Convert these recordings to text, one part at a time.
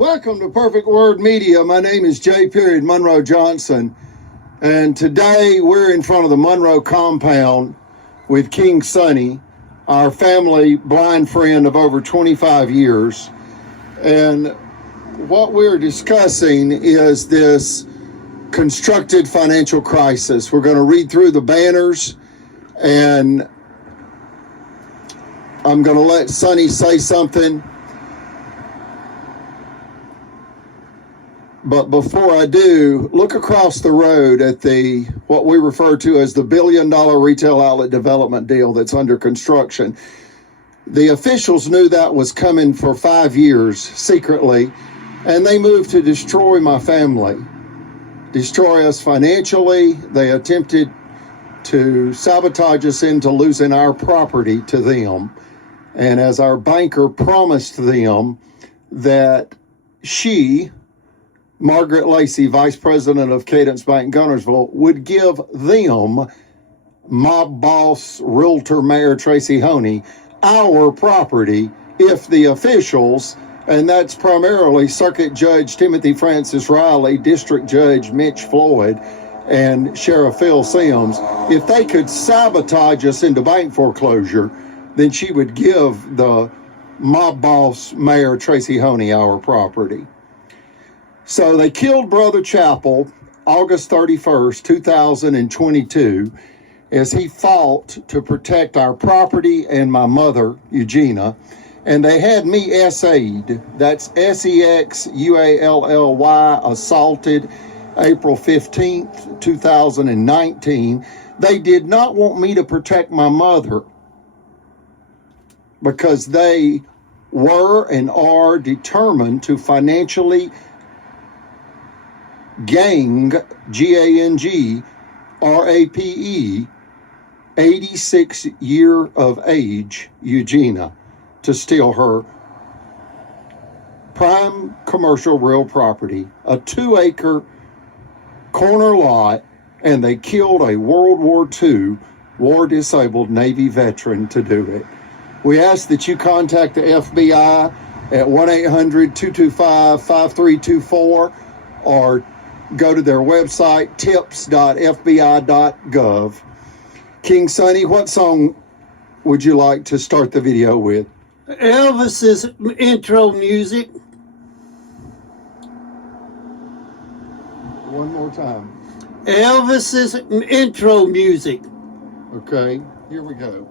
Welcome to Perfect Word Media. My name is J. Monroe Johnson, and today we're in front of the Monroe compound with King Sonny, our family blind friend of over 25 years. And what we're discussing is this constructed financial crisis. We're going to read through the banners, and I'm going to let Sonny say something. But before I do, look across the road at what we refer to as the $1 billion retail outlet development deal that's under construction. The officials knew that was coming for 5 years secretly, and they moved to destroy my family, destroy us financially. They attempted to sabotage us into losing our property to them. And as our banker promised them that she, Margaret Lacey, Vice President of Cadence Bank Gunnersville, would give them, mob boss, realtor Mayor Tracy Honey, our property if the officials, and that's primarily Circuit Judge Timothy Francis Riley, District Judge Mitch Floyd, and Sheriff Phil Sims, if they could sabotage us into bank foreclosure, then she would give the mob boss Mayor Tracy Honey our property. So they killed Brother Chappell August 31st, 2022, as he fought to protect our property and my mother, Eugenia. And they had me SA'd, that's SEXUALLY, assaulted April 15th, 2019. They did not want me to protect my mother because they were and are determined to financially gang, G-A-N-G, R-A-P-E, 86 year of age, Eugenia, to steal her prime commercial real property, a 2-acre corner lot, and they killed a World War II war-disabled Navy veteran to do it. We ask that you contact the FBI at 1-800-225-5324 or go to their website, tips.fbi.gov. King Sonny, what song would you like to start the video with? Elvis's intro music. One more time. Elvis's intro music. Okay, here we go.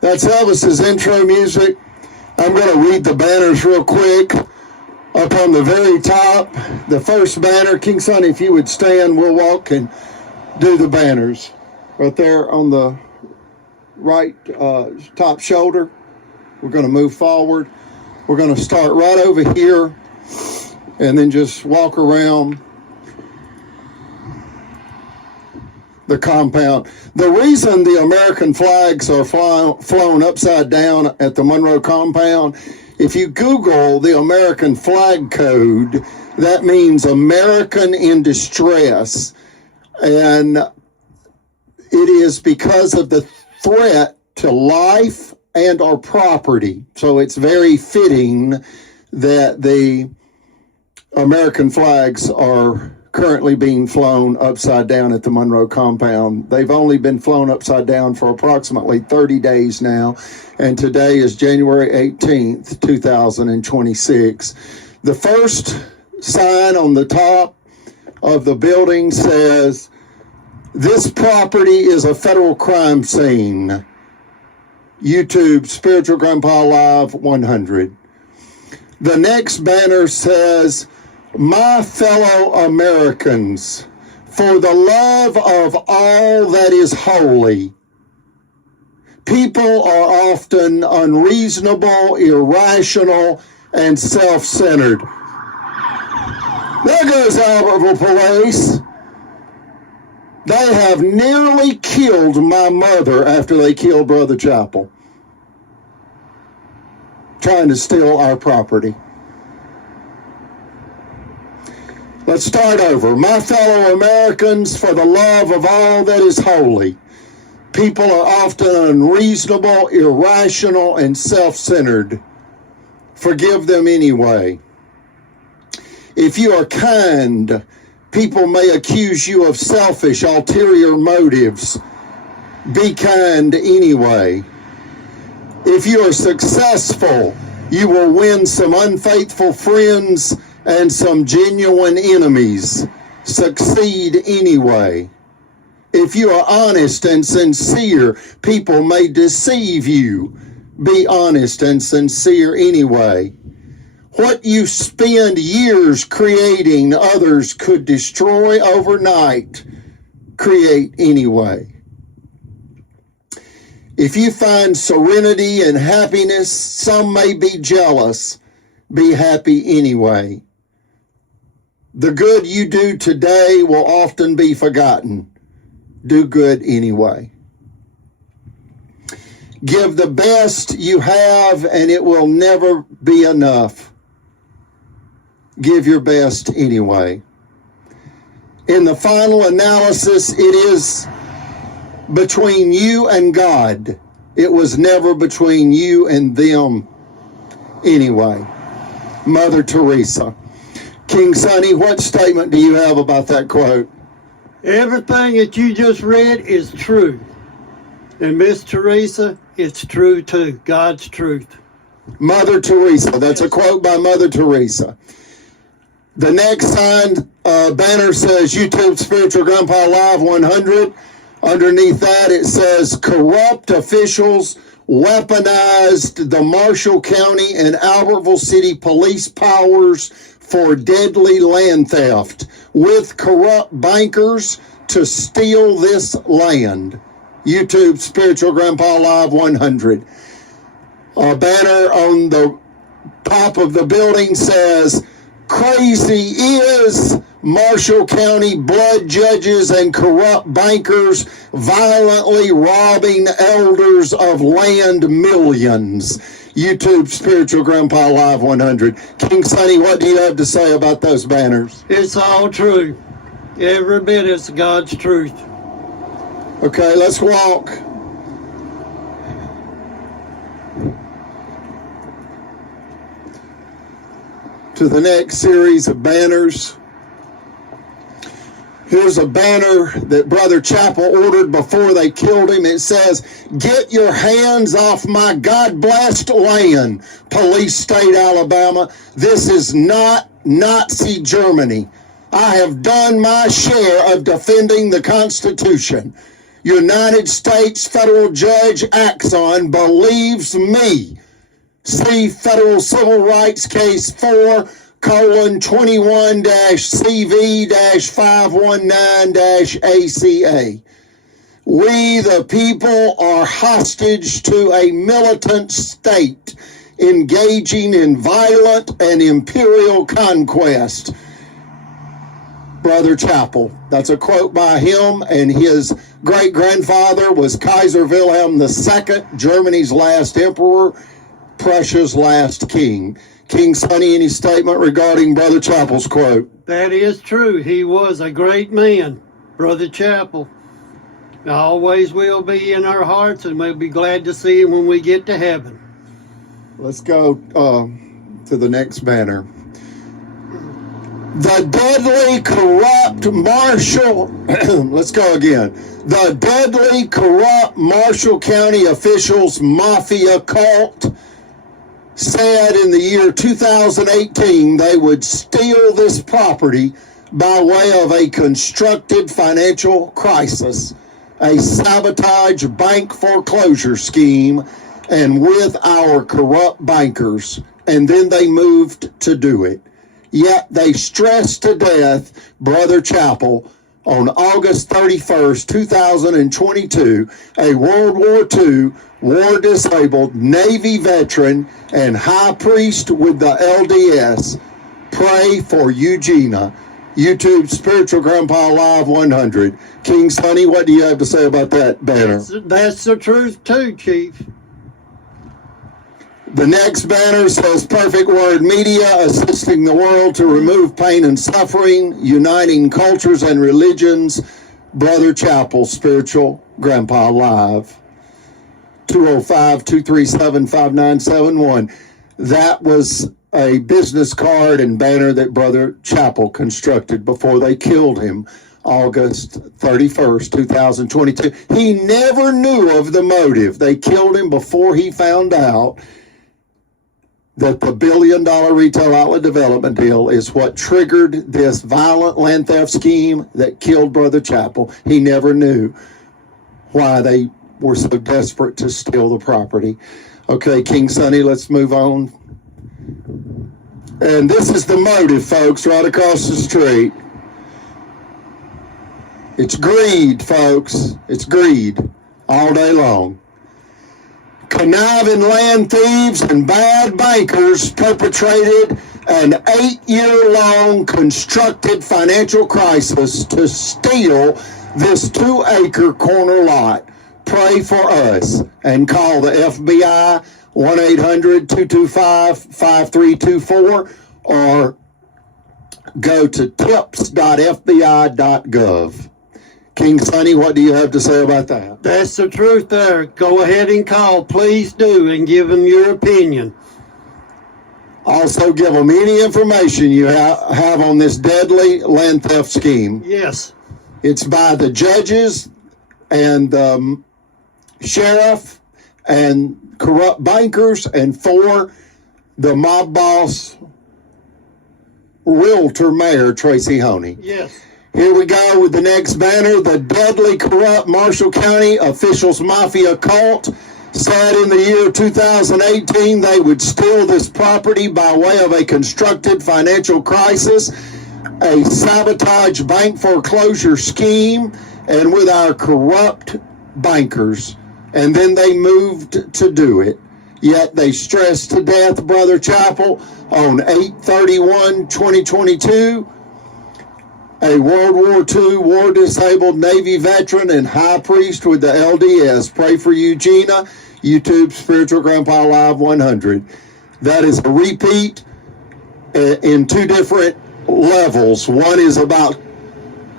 That's Elvis's intro music. I'm going to read the banners real quick. Up on the very top, the first banner, King Sonny, if you would stand, we'll walk and do the banners. Right there on the right top shoulder. We're going to move forward. We're going to start right over here and then just walk around. the compound. The reason the American flags are flown upside down at the Monroe compound, if you Google the American flag code, that means American in distress. And it is because of the threat to life and our property. So it's very fitting that the American flags are currently being flown upside down at the Monroe compound. They've only been flown upside down for approximately 30 days now, and today is January 18th, 2026. The first sign on the top of the building says, "This property is a federal crime scene." YouTube Spiritual Grandpa Live 100. The next banner says, "My fellow Americans, for the love of all that is holy." People are often unreasonable, irrational, and self-centered. There goes Albertville Police. They have nearly killed my mother after they killed Brother Chapel, trying to steal our property. Let's start over. My fellow Americans, for the love of all that is holy. People are often unreasonable, irrational, and self-centered. Forgive them anyway. If you are kind, people may accuse you of selfish, ulterior motives. Be kind anyway. If you are successful, you will win some unfaithful friends and some genuine enemies. Succeed anyway. If you are honest and sincere, people may deceive you. Be honest and sincere anyway. What you spend years creating, others could destroy overnight. Create anyway. If you find serenity and happiness, some may be jealous. Be happy anyway. The good you do today will often be forgotten. Do good anyway. Give the best you have, and it will never be enough. Give your best anyway. In the final analysis, it is between you and God. It was never between you and them anyway. Mother Teresa. King Sonny, what statement do you have about that quote? Everything that you just read is true. And Miss Teresa, it's true too. God's truth. Mother Teresa. That's a quote by Mother Teresa. The next signed banner says YouTube Spiritual Grandpa Live 100. Underneath that it says, corrupt officials weaponized the Marshall County and Albertville City police powers for deadly land theft with corrupt bankers to steal this land. YouTube Spiritual Grandpa Live 100. A banner on the top of the building says, crazy is Marshall County blood judges and corrupt bankers violently robbing elders of land millions. YouTube Spiritual Grandpa Live 100. King Sonny, what do you have to say about those banners? It's all true. Every bit is God's truth. Okay, let's walk to the next series of banners. Here's a banner that Brother Chapel ordered before they killed him. It says, get your hands off my God-blessed land, Police State, Alabama. This is not Nazi Germany. I have done my share of defending the Constitution. United States Federal Judge Axon believes me. See Federal Civil Rights Case 4:21-CV-519-ACA. We, the people, are hostage to a militant state engaging in violent and imperial conquest. Brother Chappell. That's a quote by him, and his great-grandfather was Kaiser Wilhelm II, Germany's last emperor, Prussia's last king. King Sonny, any statement regarding Brother Chappell's quote? That is true. He was a great man, Brother Chappell. Always will be in our hearts, and we'll be glad to see him when we get to heaven. Let's go to the next banner. The deadly, corrupt Marshall, let's go again. The deadly, corrupt Marshall County officials' mafia cult said in the year 2018 they would steal this property by way of a constructed financial crisis, a sabotage bank foreclosure scheme, and with our corrupt bankers. And then they moved to do it. Yet they stressed to death Brother Chappell on August 31st, 2022, a World War II war-disabled Navy veteran and high priest with the LDS. Pray for Eugenia. YouTube Spiritual Grandpa Live 100. King Sonny, what do you have to say about that banner? That's the truth too, Chief. The next banner says Perfect Word Media, assisting the world to remove pain and suffering, uniting cultures and religions. Brother Chappell, Spiritual Grandpa Live. 205-237-5971. That was a business card and banner that Brother Chappell constructed before they killed him August 31st, 2022. He never knew of the motive. They killed him before he found out that the $1 billion retail outlet development deal is what triggered this violent land theft scheme that killed Brother Chappell. He never knew why they were so desperate to steal the property. Okay, King Sonny, let's move on. And this is the motive, folks, right across the street. It's greed, folks. It's greed all day long. Conniving land thieves and bad bankers perpetrated an 8-year-long constructed financial crisis to steal this 2-acre corner lot. Pray for us and call the FBI 1-800-225-5324 or go to tips.fbi.gov. King Sonny, what do you have to say about that? That's the truth there. Go ahead and call. Please do, and give them your opinion. Also give them any information you have on this deadly land theft scheme. Yes. It's by the judges and sheriff and corrupt bankers and for the mob boss realtor mayor Tracy Honey. Yes. Here we go with the next banner. The deadly, corrupt Marshall County officials mafia cult said in the year 2018 they would steal this property by way of a constructed financial crisis, a sabotage bank foreclosure scheme, and with our corrupt bankers. And then they moved to do it. Yet they stressed to death Brother Chappell on 8/31/2022. A World War II war-disabled Navy veteran and high priest with the LDS. Pray for Eugenia. YouTube Spiritual Grandpa Live 100. That is a repeat in two different levels. One is about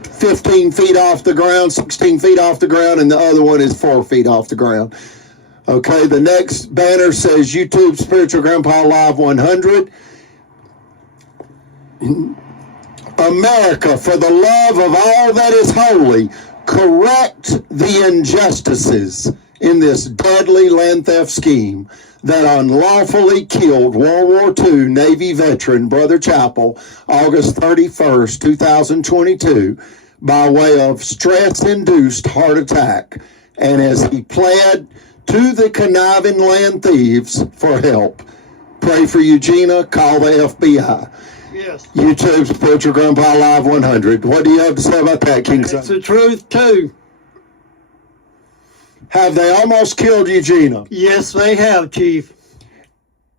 15 feet off the ground, 16 feet off the ground, and the other one is 4 feet off the ground. Okay, the next banner says YouTube Spiritual Grandpa Live 100. America, for the love of all that is holy, correct the injustices in this deadly land theft scheme that unlawfully killed World War II Navy veteran Brother Chappell August 31st, 2022 by way of stress-induced heart attack, and as he pled to the conniving land thieves for help. Pray for Eugenia, call the FBI. Yes. YouTube Spiritual Grandpa Live 100. What do you have to say about that, King Son? It's the truth too. Have they almost killed Eugenia? Yes, they have, Chief.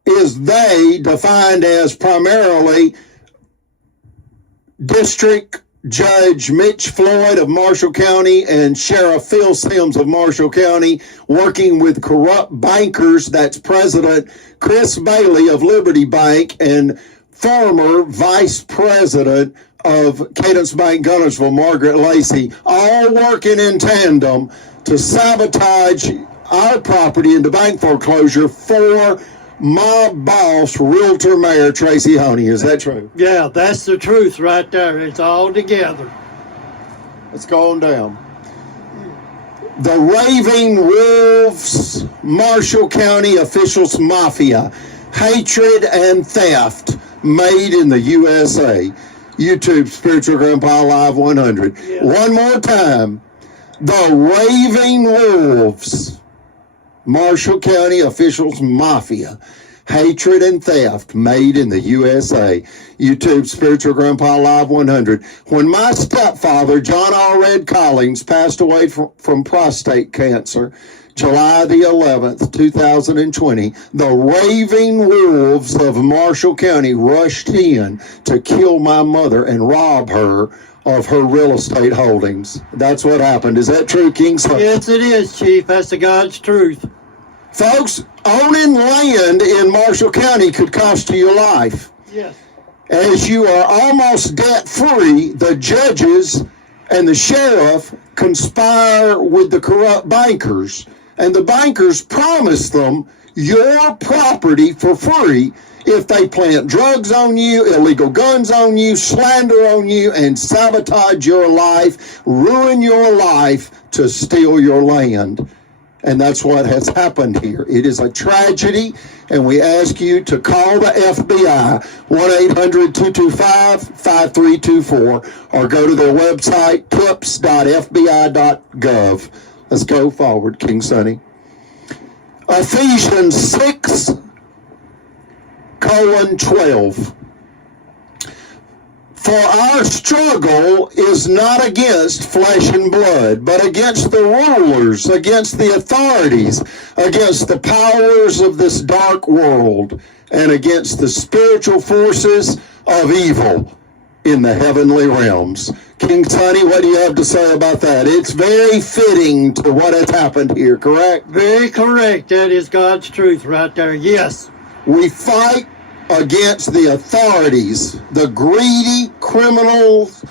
Is they defined as primarily district Judge Mitch Floyd of Marshall County and Sheriff Phil Sims of Marshall County, working with corrupt bankers. That's President Chris Bailey of Liberty Bank and former Vice President of Cadence Bank Gunnersville, Margaret Lacey, all working in tandem to sabotage our property into bank foreclosure for my boss, Realtor Mayor Tracy Honey. Is that true? Yeah, that's the truth right there. It's all together. Let's go on down. The Raving Wolves, Marshall County officials mafia, hatred and theft made in the USA. YouTube Spiritual Grandpa Live 100. Yeah. One more time. The Raving Wolves, Marshall County officials mafia, hatred and theft made in the USA. YouTube Spiritual Grandpa Live 100. When my stepfather, John Allred Collins, passed away from prostate cancer, July the 11th, 2020, the Raving Wolves of Marshall County rushed in to kill my mother and rob her of her real estate holdings. That's what happened. Is that true, King? Yes, it is, Chief. That's the God's truth. Folks, owning land in Marshall County could cost you your life. Yes. As you are almost debt-free, the judges and the sheriff conspire with the corrupt bankers, and the bankers promise them your property for free if they plant drugs on you, illegal guns on you, slander on you, and sabotage your life, ruin your life to steal your land. And that's what has happened here. It is a tragedy, and we ask you to call the FBI, 1-800-225-5324, or go to their website, tips.fbi.gov. Let's go forward, King Sonny. Ephesians 6:12. For our struggle is not against flesh and blood, but against the rulers, against the authorities, against the powers of this dark world, and against the spiritual forces of evil in the heavenly realms. King Sonny, what do you have to say about that? It's very fitting to what has happened here, correct? Very correct. That is God's truth right there. Yes. We fight against the authorities, the greedy criminals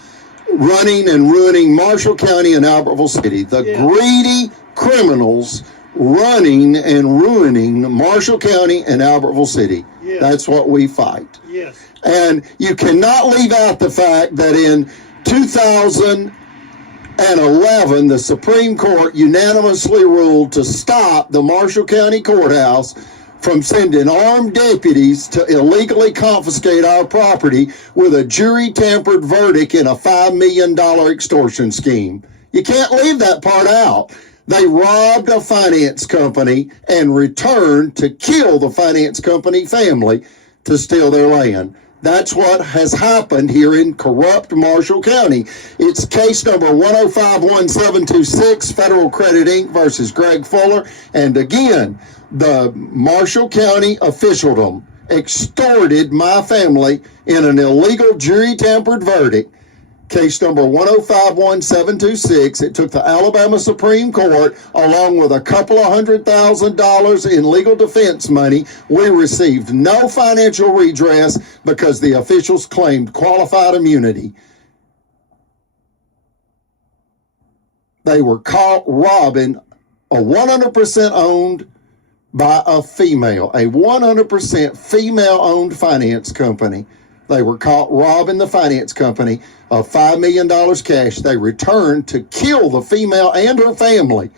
running and ruining Marshall County and Albertville City. The greedy criminals running and ruining Marshall County and Albertville City. Yes. That's what we fight. Yes. And you cannot leave out the fact that in 2011, the Supreme Court unanimously ruled to stop the Marshall County Courthouse from sending armed deputies to illegally confiscate our property with a jury-tampered verdict in a $5 million extortion scheme. You can't leave that part out. They robbed a finance company and returned to kill the finance company family to steal their land. That's what has happened here in corrupt Marshall County. It's case number 1051726, Federal Credit Inc. versus Greg Fuller. And again, the Marshall County officialdom extorted my family in an illegal jury-tampered verdict. Case number 1051726. It took the Alabama Supreme Court, along with a couple of $100,000 in legal defense money. We received no financial redress because the officials claimed qualified immunity. They were caught robbing a 100% owned by a female, a 100% female-owned finance company. They were caught robbing the finance company of $5 million cash. They returned to kill the female and her family,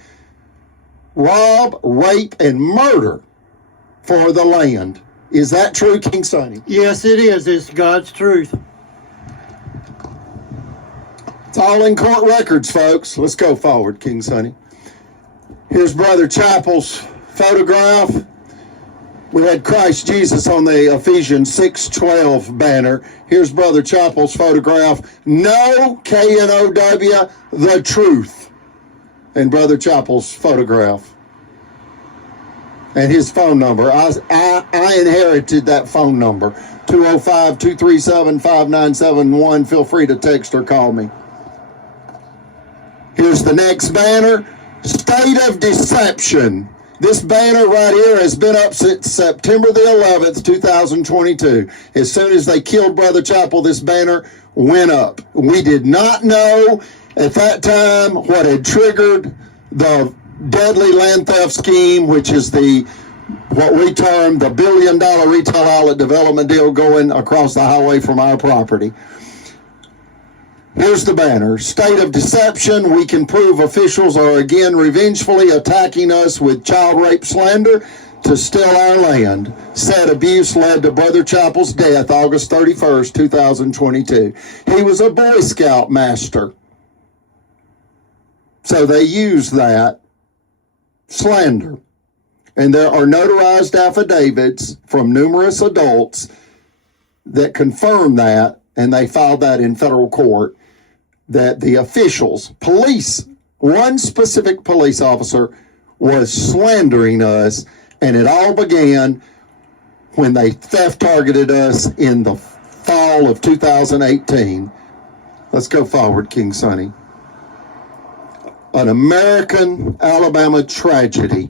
rob, rape, and murder for the land. Is that true, King Sonny? Yes, it is. It's God's truth. It's all in court records, folks. Let's go forward, King Sonny. Here's Brother Chappell's photograph. We had Christ Jesus on the Ephesians 6:12 banner. Here's Brother Chappell's photograph. No, K-N-O-W, the truth. And Brother Chappell's photograph. And his phone number. I inherited that phone number. 205-237-5971. Feel free to text or call me. Here's the next banner, State of Deception. This banner right here has been up since September the 11th, 2022. As soon as they killed Brother Chappell, this banner went up. We did not know at that time what had triggered the deadly land theft scheme, which is what we term the $1 billion retail outlet development deal going across the highway from our property. Here's the banner. State of Deception. We can prove officials are again revengefully attacking us with child rape slander to steal our land. Said abuse led to Brother Chappell's death August 31st, 2022. He was a Boy Scout master. So they used that slander. And there are notarized affidavits from numerous adults that confirm that, and they filed that in federal court, that the officials, police, one specific police officer was slandering us, and it all began when they theft targeted us in the fall of 2018. Let's go forward, King Sonny. An American Alabama tragedy